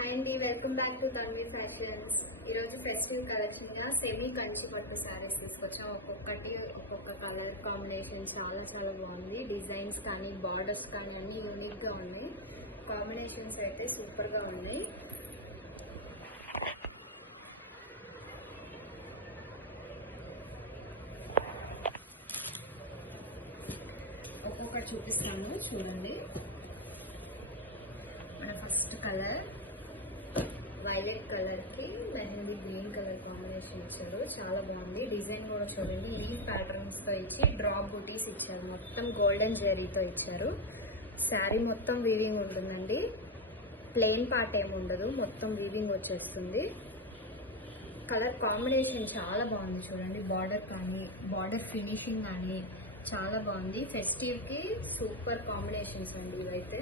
Hi అండి, welcome back to Tanvi fashions. ఈరోజు festive కలెక్షన్గా semi Kanchi పట్టు శారీస్ తీసుకొచ్చాం. ఒక్కొక్క కలర్ కాంబినేషన్ చాలా చాలా బాగుంది. డిజైన్స్ కానీ బార్డర్స్ కానీ అన్నీ యూనిక్గా ఉన్నాయి. కాంబినేషన్స్ అయితే సూపర్గా ఉన్నాయి. ఒక్కొక్కటి చూపిస్తాను చూడండి. మన ఫస్ట్ కలర్ వైలెట్ కలర్ కి మెహందీ గ్రీన్ కలర్ కాంబినేషన్ ఇచ్చారు. చాలా బాగుంది. డిజైన్ కూడా చూడండి, లీఫ్ ప్యాటర్న్స్ తో ఇచ్చి డ్రాప్ బూటీస్ ఇచ్చారు. మొత్తం గోల్డెన్ జెరీతో ఇచ్చారు. శారీ మొత్తం వీవింగ్ ఉంటుందండి, ప్లెయిన్ పార్ట్ ఏమి ఉండదు, మొత్తం వీవింగ్ వచ్చేస్తుంది. కలర్ కాంబినేషన్ చాలా బాగుంది చూడండి. బార్డర్ కానీ బార్డర్ ఫినిషింగ్ కానీ చాలా బాగుంది. ఫెస్టివ్ కి సూపర్ కాంబినేషన్స్ అండి ఇవైతే.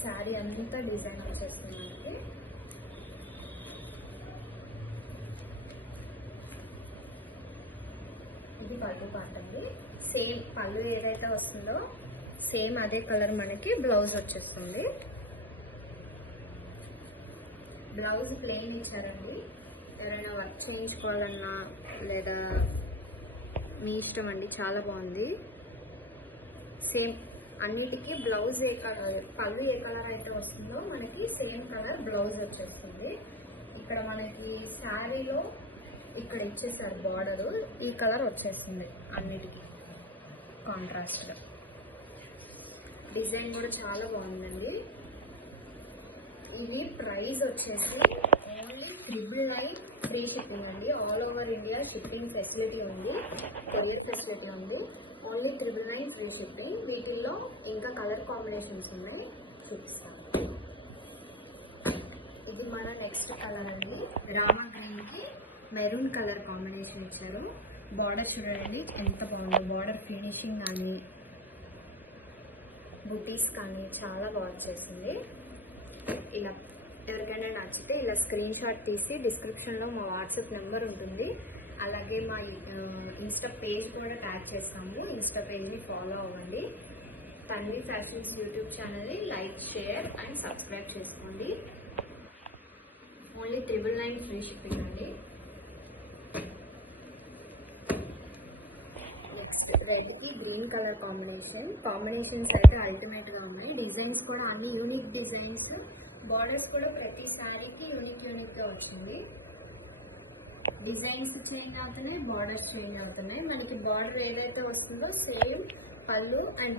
శారీ అంతా డిజైన్ వచ్చేస్తుంది మనకి. ఇది పళ్ళు పార్ట్ అండి. సేమ్ పళ్ళు ఏదైతే వస్తుందో సేమ్ అదే కలర్ మనకి బ్లౌజ్ వచ్చేస్తుంది. బ్లౌజ్ ప్లెయిన్ ఇచ్చారండి. ఎవరైనా వర్క్ చేయించుకోవాలన్నా లేదా మీ ఇష్టం అండి. చాలా బాగుంది. సేమ్ అన్నిటికీ బ్లౌజ్ పళ్ళు ఏ కలర్ అయితే వస్తుందో మనకి సేమ్ కలర్ బ్లౌజ్ వచ్చేస్తుంది. ఇక్కడ మనకి శారీలో ఇక్కడ ఇచ్చేసారు బార్డరు, ఈ కలర్ వచ్చేస్తుంది అన్నిటికీ కాంట్రాస్ట్గా. డిజైన్ కూడా చాలా బాగుందండి. ఇది ప్రైస్ వచ్చేసి ఓన్లీ 999 ఫ్రీ షిప్పింగ్ అండి. All over India shipping facility ఉంది, కొరియర్ ఫెసిలిటీ ఉంది. Only 999 free shipping. వీటిల్లో ఇంకా కలర్ కాంబినేషన్స్ ఉన్నాయి, చూపిస్తాను. ఇది మన నెక్స్ట్ కలర్ అండి. రామా గ్రీన్కి మెరూన్ కలర్ కాంబినేషన్ ఇచ్చారు. బార్డర్ చూడండి ఎంత బాగుందో. బార్డర్ ఫినిషింగ్ కానీ బుటీస్ కానీ చాలా బాగా వచ్చేసింది. ఇలా ఎవరికైనా నచ్చితే ఇలా స్క్రీన్ షాట్ తీసి డిస్క్రిప్షన్లో మా వాట్సాప్ నెంబర్ ఉంటుంది, అలాగే మా ఇన్స్టా పేజ్ కూడా ట్యాగ్ చేస్తాము. ఇన్స్టా పేజ్ని ఫాలో అవ్వండి. తన్వి ఫ్యాషన్స్ యూట్యూబ్ ఛానల్ని లైక్, షేర్ అండ్ సబ్స్క్రైబ్ చేసుకోండి. ఓన్లీ 999 ఫ్రీ షిప్పింగ్ అండి. నెక్స్ట్ రెడ్కి గ్రీన్ కలర్ కాంబినేషన్స్ అయితే అల్టిమేట్గా ఉన్నాయి. డిజైన్స్ కూడా అన్ని యూనిక్ డిజైన్స్. బార్డర్స్ కూడా ప్రతి శారీకి యూనిక్గా వచ్చింది. డిజైన్స్ చేంజ్ అవుతున్నాయి, బార్డర్స్ చేంజ్ అవుతున్నాయి. మనకి బార్డర్ ఏదైతే వస్తుందో సేమ్ పళ్ళు అండ్